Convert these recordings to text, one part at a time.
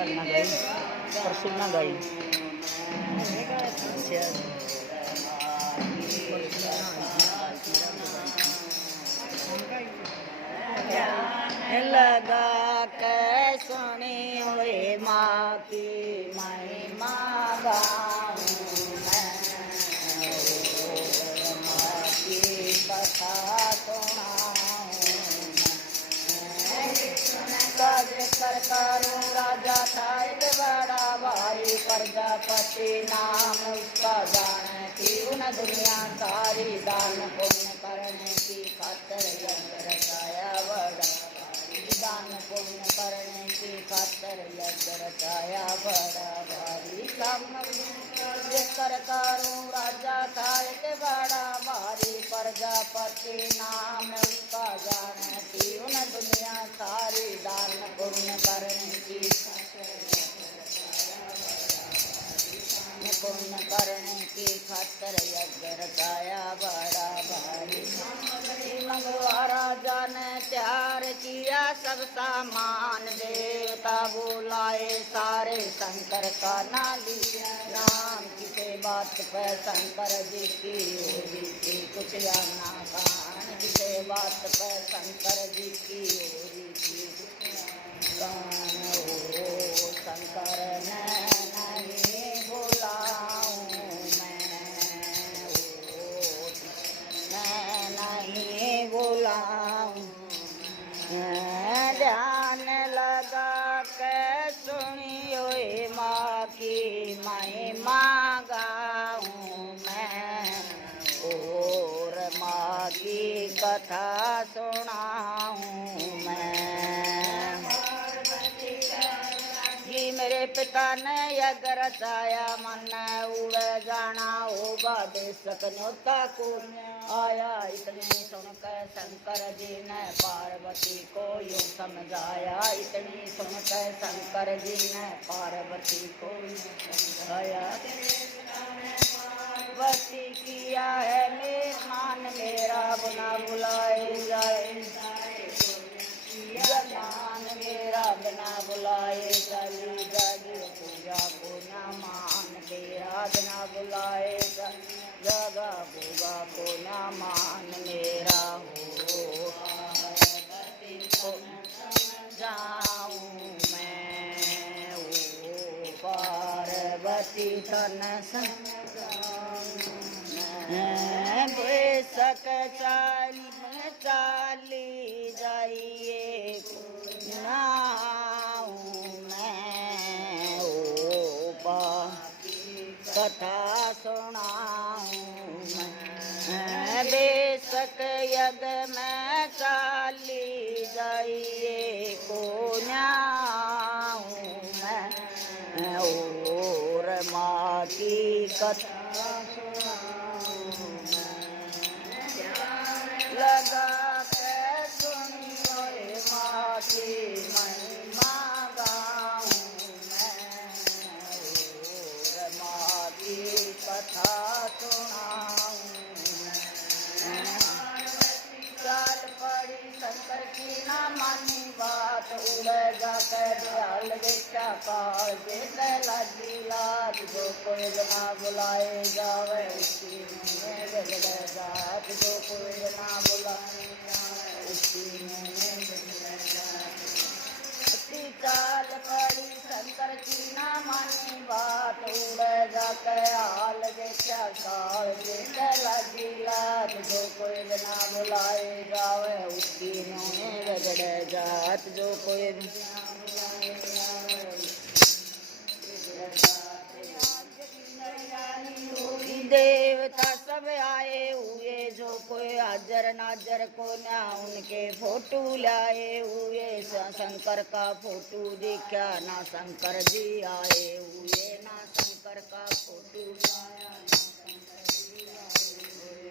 करना गई परसों ना गई लगा के सुनी हुई माँ की महिमा गाऊं मैं, माँ की कथा सुनाऊं मैं। कर करूं राजा था एक बड़ा भाई, प्रजापति नाम उसका जानती उन दुनिया सारी, दान पुण्य करने की खातिर यज्ञ रचाया बड़ा, दान पुण्य करने की खातिर यज्ञ रचाया बड़ा भारी। कर करूं राजा था एक बड़ा भारी, प्रजापति नाम उसका जानती उन दुनिया सारी, दान पुण्य करने की पुण्य करने की खातिर यज्ञ रचाया बड़ा भारी। मंगवा राजा ने तैयार किया सब सामान, देवता बुलाए सारे शंकर का नाम, किसी बात पे शंकर जी की होली थी कुछ जाना कान, किसी बात पे शंकर जी की होली थी कान। ओ शंकर ने नहीं बुलाऊं मैं नहीं बुलाऊं, ध्यान लगा के सुनियो माँ की महिमा गाऊं मैं, और माँ की कथा सुनाऊं मैं। जी मेरे पिता ने यज्ञ रचाया, मन उड़ जाना होगा बेशक न्योता को आया, इतनी सुनकर शंकर जी ने पार्वती को यूं समझाया, इतनी सुनकर शंकर जी ने पार्वती को समझाया। पार्वती किया है मेहमान मेरा बिना बुलाए जाए, मान मेरा बिना बुलाए चली जागी, पूजा को न मान मेरा बिना बुलाए जगा, पूजा को न मान मेरा हो, को जाऊं मैं ओ पार्वती तन बेशक चाली जाइए नाऊं मैं ओ कथा सुनाऊं मैं, बेशक यज्ञ में चाली जाइए को न्याऊं मैं, और माँ की कथा लगा के सुनियो माँ की महिमा गाऊं मैं, और माँ की कथा सुनाऊं मैं। चाल पड़ी शंकर की ना मानी बात, उड़ जाकर दयाल देखा काल देते लगी लात, जो कोई बिना बुलाए जावे उसी में बिगड़े जात, जो कोई बिना बुलाए जावे उसी में बिगड़े जात। चाल पड़ी शंकर की ना मानी बात, उड़ जाकर हाल देखा काल देते लगी लात, जो कोई बिना बुलाए जावे उसकी में बिगड़े जात, जो कोई बिना बुलाए जावे देवता सब आए हुए, जो कोई हाजर नाजर को ना उनके फोटो लाए हुए, शंकर का फोटो देखा ना शंकर जी आए हुए, ना शंकर का फोटो लाया ना शंकर जी आए हुए।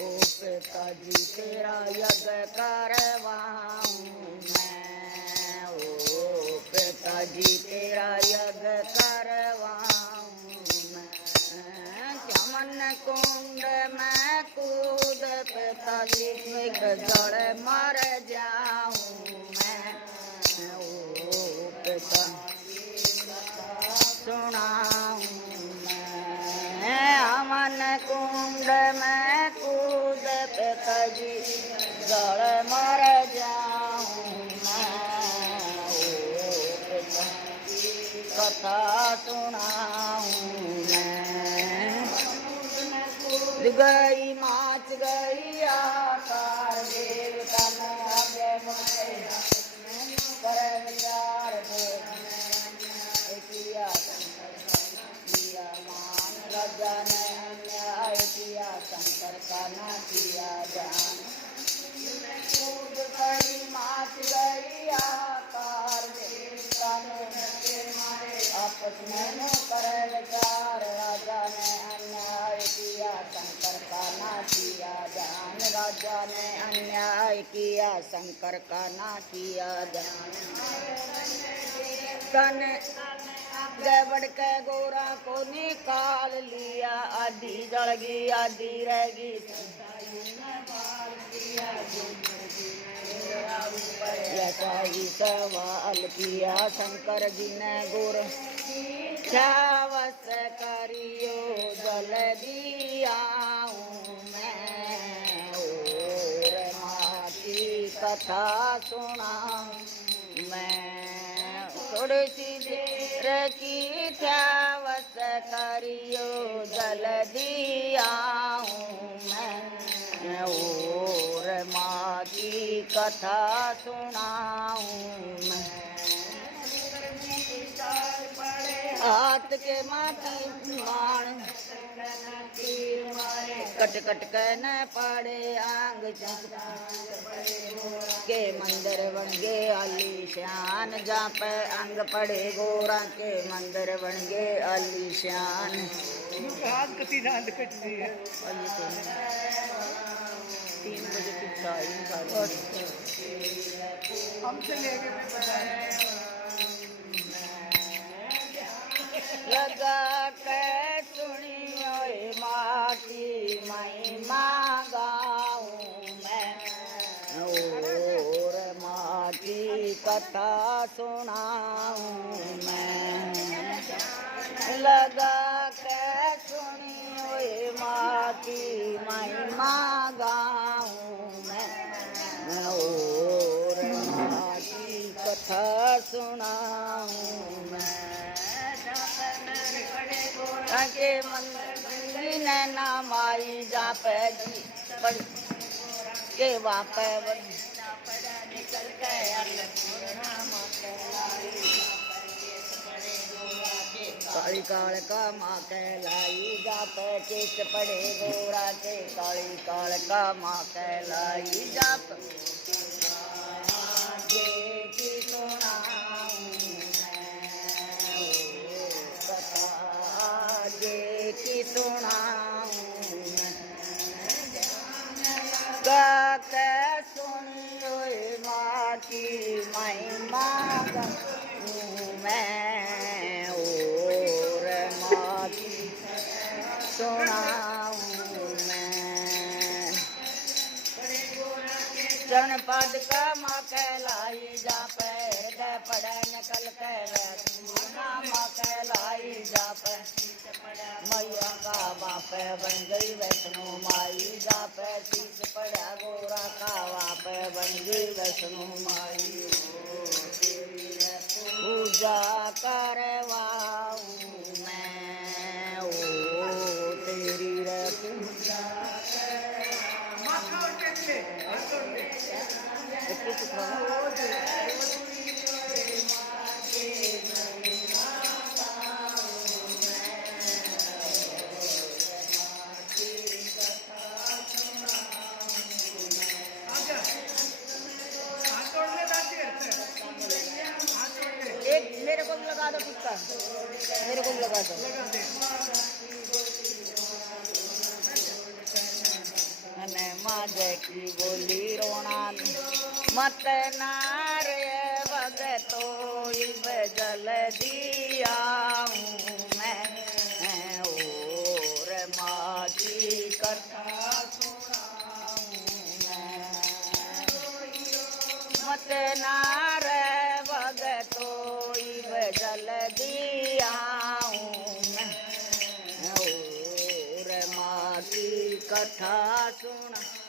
ओ पिताजी तेरा यज्ञ करवाऊं मैं, ओ पिताजी तेरा यज्ञ करवाऊं मैं, चमन कुंड में कूद पिताजी में जड़ मर जाऊं मैं, ओ पिता गई माच गई आकार देव तन आगे मुझे करे विचार किया किया मान राजा ने अन्याय किया शंकर का न किया जान कूद गई माच गई आकार देव तन आपस में न करे विचार राजा ने अन्याय किया शंकर का ना किया जान राजा ने अन्याय किया शंकर का ना किया जान तन गड़बड़ के गोरा को निकाल लिया आधी जड़गी आधी रहेगी ऐसा ही सवाल किया शंकर जी ने गुर वस करियो जल्दी आऊं मैं और माँ की कथा सुना मैं थोड़ी सी देर की वस करियो जल्दी आऊं मैं और माँ की कथा सुनाऊं मैं हाथ के माटी मान कट कट के न पड़े आंग के मंदिर बन गए आलीशान जहाँ पे अंग पड़े गोरा के मंदिर बन गए आलीशान हाथ कती रात कटती है 3 बजे की टाइम हमसे लेके भी पता है लगा के सुनियो माँ की महिमा गाऊं मैं और माँ की कथा सुनाऊं मैं लगा के सुनियो माँ की महिमा गाऊं मैं और माँ की कथा सुनाऊं मैं के मंदिर नैना माई जा पे के वहाँ पे निकल काली काल का माँ कहलाई जा पे केस पड़े गोरा के काली काल का माँ कहलाई जा पे की सुनाऊं गा के सुनियो माँ की महिमा गाऊं मैं और माँ की सुनाऊं मैं जनपद का माँ कहलाई जा पैर दे पड़े निकल के माँ कहलाई जा पे मैया का बाप बन गई वैष्णो माई जा पे शीश पड़ा गोरा का बाप बन गई वैष्णो माई पूजा करवाऊं मैं ओ तेरी रे पूजा एक मेरे को भी लगा दो टिक्का मेरे को भी लगा दो माँ की बोली रोना मत नारे भगतो जल दिया मैं और माँ की कथा मत नारे भगतो जल दिया मैं और माँ की कथा सुना